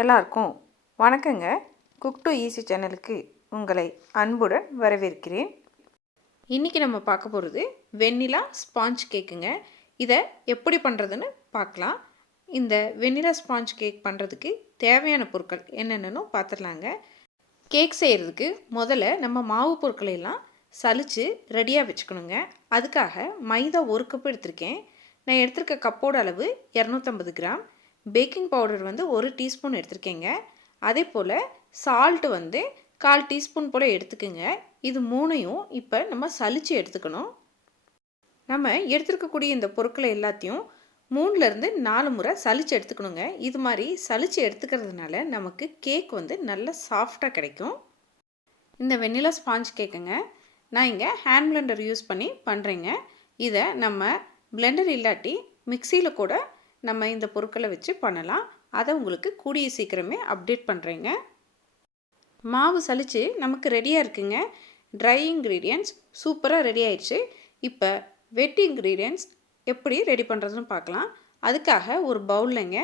எல்லாருக்கும் வணக்கங்க. Cook to easy சேனலுக்கு உங்களை அன்புடன் வரவேற்கிறேன். இன்றைக்கி நம்ம பார்க்க போகிறது வெண்ணிலா ஸ்பாஞ்ச் கேக்குங்க. இதை எப்படி பண்ணுறதுன்னு பார்க்கலாம். இந்த வெண்ணிலா ஸ்பாஞ்ச் கேக் பண்ணுறதுக்கு தேவையான பொருட்கள் என்னென்னு பார்த்துடலாங்க. கேக் செய்கிறதுக்கு முதல்ல நம்ம மாவு பொருட்களை எல்லாம் சலித்து ரெடியாக வச்சுக்கணுங்க. அதுக்காக மைதா 1 கப் எடுத்திருக்கேன். நான் எடுத்திருக்க கப்போட அளவு 250 கிராம். பேக்கிங் பவுடர் 1 டீஸ்பூன் எடுத்துருக்கேங்க. அதே போல் சால்ட்டு 1/4 டீஸ்பூன் போல் எடுத்துக்கோங்க. இது மூணையும் இப்போ நம்ம சலித்து எடுத்துக்கணும். நம்ம எடுத்துருக்கக்கூடிய இந்த பொருட்களை எல்லாத்தையும் 3லேருந்து 4 முறை சலித்து எடுத்துக்கணுங்க. இது மாதிரி சலித்து எடுத்துக்கிறதுனால நமக்கு கேக் நல்ல சாஃப்டாக கிடைக்கும். இந்த வெண்ணிலா ஸ்பாஞ்ச் கேக்குங்க நான் இங்கே ஹேண்ட் பிளெண்டர் யூஸ் பண்ணி பண்ணுறேங்க. இதை நம்ம பிளெண்டர் இல்லாட்டி மிக்சியில் கூட நம்ம இந்த பொருட்களை வச்சு பண்ணலாம். அதை உங்களுக்கு கூடிய சீக்கிரமே அப்டேட் பண்ணுறேங்க. மாவு சலித்து நமக்கு ரெடியாக இருக்குங்க. ட்ரை இன்க்ரீடியன்ட்ஸ் சூப்பராக ரெடி ஆயிடுச்சு. இப்போ வெட் இன்க்ரீடியன்ட்ஸ் எப்படி ரெடி பண்ணுறதுன்னு பார்க்கலாம். அதுக்காக ஒரு பவுல்லங்க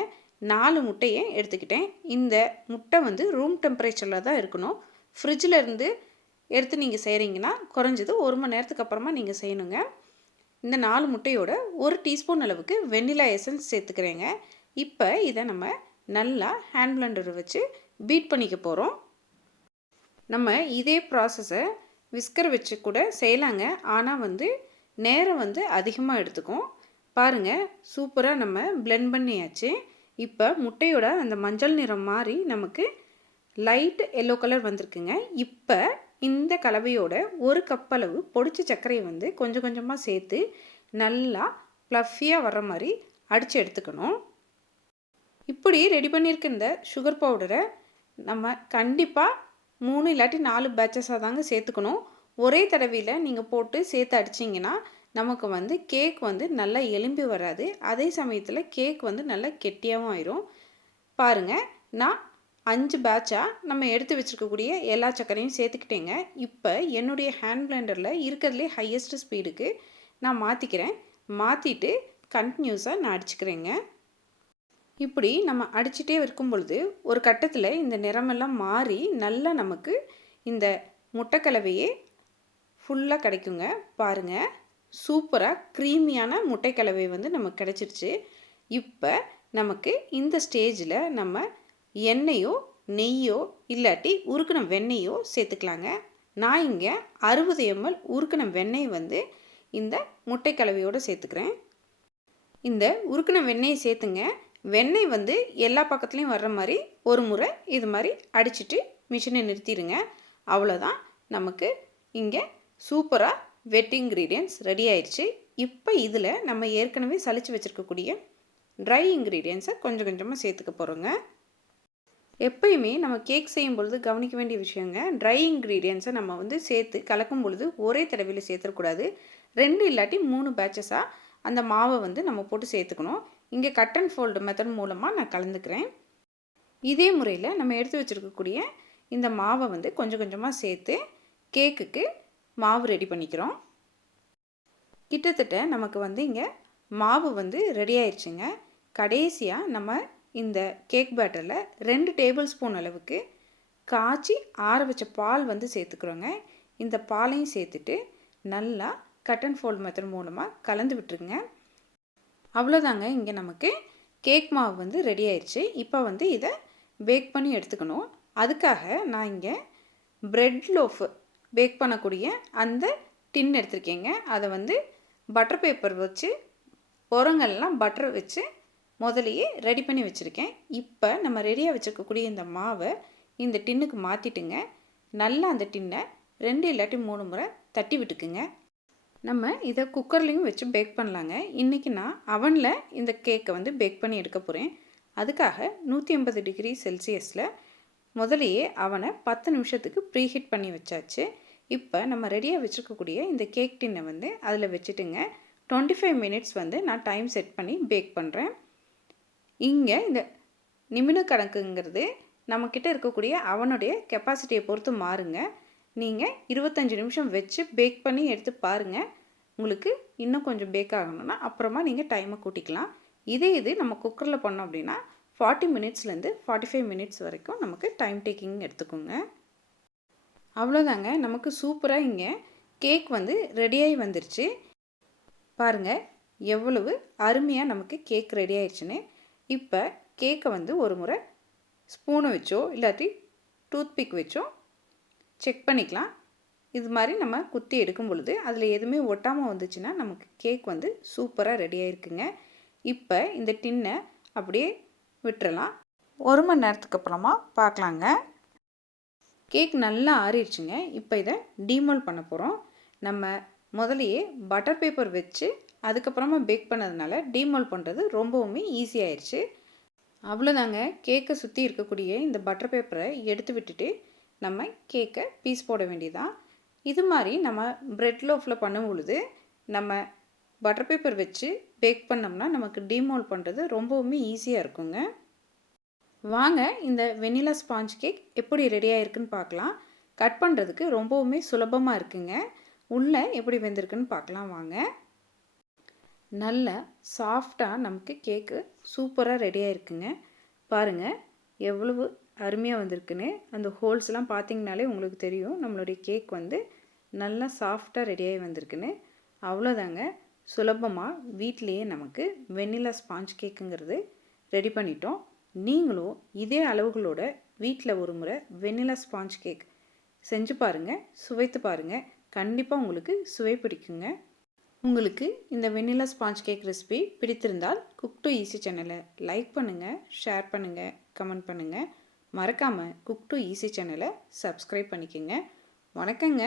4 முட்டையை எடுத்துக்கிட்டேன். இந்த முட்டை ரூம் டெம்பரேச்சரில் தான் இருக்கணும். ஃப்ரிட்ஜில் இருந்து எடுத்து நீங்கள் செய்கிறீங்கன்னா குறைஞ்சது 1 மணி நேரத்துக்கு அப்புறமா நீங்கள் செய்யணுங்க. இந்த 4 முட்டையோட 1 டீஸ்பூன் அளவுக்கு வெண்ணிலா எசன்ஸ் சேர்த்துக்கிறேங்க. இப்போ இதை நம்ம நல்லா ஹேண்ட் பிளெண்டர் வச்சு பீட் பண்ணிக்க போகிறோம். நம்ம இதே ப்ராசஸை விஸ்கர் வச்சு கூட செய்யலாங்க. ஆனால் நேரம் அதிகமாக எடுத்துக்கும். பாருங்கள், சூப்பராக நம்ம பிளெண்ட் பண்ணியாச்சு. இப்போ முட்டையோட அந்த மஞ்சள் நிறம் மாறி நமக்கு லைட் எல்லோ கலர் வந்திருக்குங்க. இப்போ இந்த கலவையோட 1 கப் அளவு பொடிச்ச சர்க்கரையை கொஞ்சம் கொஞ்சமாக சேர்த்து நல்லா ப்ளஃபியாக வர்ற மாதிரி அடித்து எடுத்துக்கணும். இப்படி ரெடி பண்ணியிருக்க இந்த சுகர் பவுடரை நம்ம கண்டிப்பாக 3 இல்லாட்டி 4 பேட்சஸாக தாங்க சேர்த்துக்கணும். ஒரே தடவையில் நீங்கள் போட்டு சேர்த்து அடிச்சிங்கன்னா நமக்கு கேக் நல்லா எலும்பி வராது. அதே சமயத்தில் கேக் நல்லா கெட்டியாகவும் ஆயிரும். பாருங்கள், நான் 5 பேட்சாக நம்ம எடுத்து வச்சுருக்கக்கூடிய எல்லா சர்க்கரையும் சேர்த்துக்கிட்டேங்க. இப்போ என்னுடைய ஹேண்ட் பிளெண்டரில் இருக்கிறதுலே ஹையஸ்ட் ஸ்பீடுக்கு நான் மாற்றிக்கிறேன். மாற்றிட்டு கண்டினியூஸாக நான் அடிச்சுக்கிறேங்க. இப்படி நம்ம அடிச்சுட்டே இருக்கும் பொழுது ஒரு கட்டத்தில் இந்த நிறமெல்லாம் மாறி நல்லா நமக்கு இந்த முட்டைக்கலவையே ஃபுல்லாக கிடைக்குங்க. பாருங்கள், சூப்பராக க்ரீமியான முட்டைக்கலவை நமக்கு கிடைச்சிருச்சு. இப்போ நமக்கு இந்த ஸ்டேஜில் நம்ம எண்ணெயோ நெய்யோ இல்லாட்டி உருக்கின வெண்ணெயோ சேர்த்துக்கலாங்க. நான் இங்கே 60 ml உருக்கின வெண்ணெய் இந்த முட்டை கலவையோடு சேர்த்துக்கிறேன். இந்த உருக்கின வெண்ணெயை சேர்த்துங்க. வெண்ணெய் எல்லா பக்கத்துலேயும் வர்ற மாதிரி ஒரு முறை இது மாதிரி அடிச்சுட்டு மிஷினை நிறுத்திடுங்க. அவ்வளோதான், நமக்கு இங்கே சூப்பராக வெட் இன்க்ரீடியன்ட்ஸ் ரெடி ஆயிடுச்சு. இப்போ இதில் நம்ம ஏற்கனவே சலித்து வச்சுருக்கக்கூடிய ட்ரை இன்க்ரீடியன்ட்ஸை கொஞ்சம் கொஞ்சமாக சேர்த்துக்க போகிறோங்க. எப்பயுமே நம்ம கேக் செய்யும் பொழுது கவனிக்க வேண்டிய விஷயங்க, ட்ரை இன்க்ரீடியன்ட்ஸை நம்ம சேர்த்து கலக்கும் பொழுது ஒரே தடவையில் சேர்த்துக்கூடாது. 2 இல்லாட்டி 3 பேட்சஸாக அந்த மாவை நம்ம போட்டு சேர்த்துக்கணும். இங்கே கட் அண்ட் ஃபோல்டு மெத்தட் மூலமாக நான் கலந்துக்கிறேன். இதே முறையில் நம்ம எடுத்து வச்சுருக்கக்கூடிய இந்த மாவை கொஞ்சம் கொஞ்சமாக சேர்த்து கேக்குக்கு மாவு ரெடி பண்ணிக்கிறோம். கிட்டத்தட்ட நமக்கு இங்கே மாவு ரெடி ஆயிடுச்சுங்க. கடைசியாக நம்ம இந்த கேக் பேட்டரில் 2 டேபிள் ஸ்பூன் அளவுக்கு காய்ச்சி ஆற வச்ச பால் சேர்த்துக்கிறோங்க. இந்த பாலையும் சேர்த்துட்டு நல்லா கட் அண்ட் ஃபோல்ட் மெத்தட் மூலமாக கலந்து விட்டுருங்க. அவ்வளோதாங்க, இங்கே நமக்கு கேக் மாவு ரெடி ஆயிடுச்சு. இப்போ இதை பேக் பண்ணி எடுத்துக்கணும். அதுக்காக நான் இங்கே ப்ரெட் லோஃப் பேக் பண்ணக்கூடிய அந்த டின் எடுத்துருக்கேங்க. அதை பட்டர் பேப்பர் வச்சு உரங்கள்லாம் பட்டர் வச்சு முதலையே ரெடி பண்ணி வச்சுருக்கேன். இப்போ நம்ம ரெடியாக வச்சுருக்கக்கூடிய இந்த மாவை இந்த டின்னுக்கு மாற்றிட்டுங்க. நல்லா அந்த டின்னை 2 இல்லாட்டி 3 முறை தட்டி விட்டுக்குங்க. நம்ம இதை குக்கர்லேயும் வச்சு பேக் பண்ணலாங்க. இன்றைக்கி நான் அவனில் இந்த கேக்கை பேக் பண்ணி எடுக்க போகிறேன். அதுக்காக 180 டிகிரி செல்சியஸில் முதலையே அவனை 10 நிமிஷத்துக்கு ப்ரீஹீட் பண்ணி வச்சாச்சு. இப்போ நம்ம ரெடியாக வச்சுருக்கக்கூடிய இந்த கேக் டின்னை அதில் வச்சுட்டுங்க 25 மினிட்ஸ் நான் டைம் செட் பண்ணி பேக் பண்ணுறேன். இங்கே இந்த நிமிட கணக்குங்கிறது நம்மக்கிட்ட இருக்கக்கூடிய அவனுடைய கெப்பாசிட்டியை பொறுத்து மாறுங்க. நீங்கள் 25 நிமிஷம் வச்சு பேக் பண்ணி எடுத்து பாருங்கள். உங்களுக்கு இன்னும் கொஞ்சம் பேக் ஆகணும்னா அப்புறமா நீங்கள் டைமை கூட்டிக்கலாம். இது நம்ம குக்கரில் பண்ணோம் அப்படின்னா 40 மினிட்ஸ்லேருந்து 45 மினிட்ஸ் வரைக்கும் நமக்கு டைம் டேக்கிங் எடுத்துக்கோங்க. அவ்வளோதாங்க, நமக்கு சூப்பராக இங்கே கேக் வந்து ரெடியாகி வந்துருச்சு. பாருங்கள் எவ்வளவு அருமையாக நமக்கு கேக் ரெடி ஆயிடுச்சுன்னு. இப்போ கேக்கை வந்து ஒரு முறை ஸ்பூனை வச்சோ இல்லாட்டி டூத்பிக் வச்சோ செக் பண்ணிக்கலாம். இது மாதிரி நம்ம குத்தி எடுக்கும் பொழுது அதில் எதுவுமே ஒட்டாமல் வந்துச்சுன்னா நமக்கு கேக் வந்து சூப்பராக ரெடி ஆகிருக்குங்க. இப்போ இந்த டின்னை அப்படியே விட்டுறலாம். 1 மணி நேரத்துக்கு அப்புறமா பார்க்கலாங்க. கேக் நல்லா ஆறிடுச்சுங்க. இப்போ இதை டீமோல்ட் பண்ண போகிறோம். நம்ம முதலையே பட்டர் பேப்பர் வச்சு அதுக்கப்புறமா பேக் பண்ணதுனால டீமோல்ட் பண்ணுறது ரொம்பவுமே ஈஸியாகிடுச்சு. அவ்வளோதாங்க, கேக்கை சுற்றி இருக்கக்கூடிய இந்த பட்டர் பேப்பரை எடுத்து விட்டுட்டு நம்ம கேக்கை பீஸ் போட வேண்டியதான். இது மாதிரி நம்ம ப்ரெட் லோஃபில் பண்ணும் பொழுது நம்ம பட்டர் பேப்பர் வச்சு பேக் பண்ணோம்னா நமக்கு டீமோல்ட் பண்ணுறது ரொம்பவுமே ஈஸியாக இருக்குங்க. வாங்க இந்த வெண்ணிலா ஸ்பாஞ்ச் கேக் எப்படி ரெடி ஆகிருக்குன்னு பார்க்கலாம். கட் பண்ணுறதுக்கு ரொம்பவுமே சுலபமாக இருக்குங்க. உள்ளே எப்படி வெந்திருக்குன்னு பார்க்கலாம் வாங்க. நல்ல சாஃப்டாக நமக்கு கேக்கு சூப்பராக ரெடி ஆகிருக்குங்க. பாருங்கள் எவ்வளவு அருமையாக வந்திருக்குன்னு. அந்த ஹோல்ஸ்லாம் பார்த்திங்கனாலே உங்களுக்கு தெரியும் நம்மளுடைய கேக் வந்து நல்லா சாஃப்டாக ரெடியாகி வந்திருக்குன்னு. அவ்வளோதாங்க, சுலபமாக வீட்டிலையே நமக்கு வெண்ணிலா ஸ்பாஞ்ச் கேக்குங்கிறது ரெடி பண்ணிட்டோம். நீங்களும் இதே அளவுகளோட வீட்டில் ஒரு முறை வெண்ணிலா ஸ்பாஞ்ச் கேக் செஞ்சு பாருங்கள், சுவைத்து பாருங்கள். கண்டிப்பாக உங்களுக்கு சுவை பிடிக்குங்க. உங்களுக்கு இந்த வெண்ணிலா ஸ்பாஞ்ச் கேக் ரெசிபி பிடித்திருந்தால் குக் டு ஈஸி சேனலை லைக் பண்ணுங்கள், ஷேர் பண்ணுங்கள், கமெண்ட் பண்ணுங்கள். மறக்காமல் குக் டு ஈஸி சேனலை சப்ஸ்கிரைப் பண்ணிக்கோங்க. வணக்கங்க.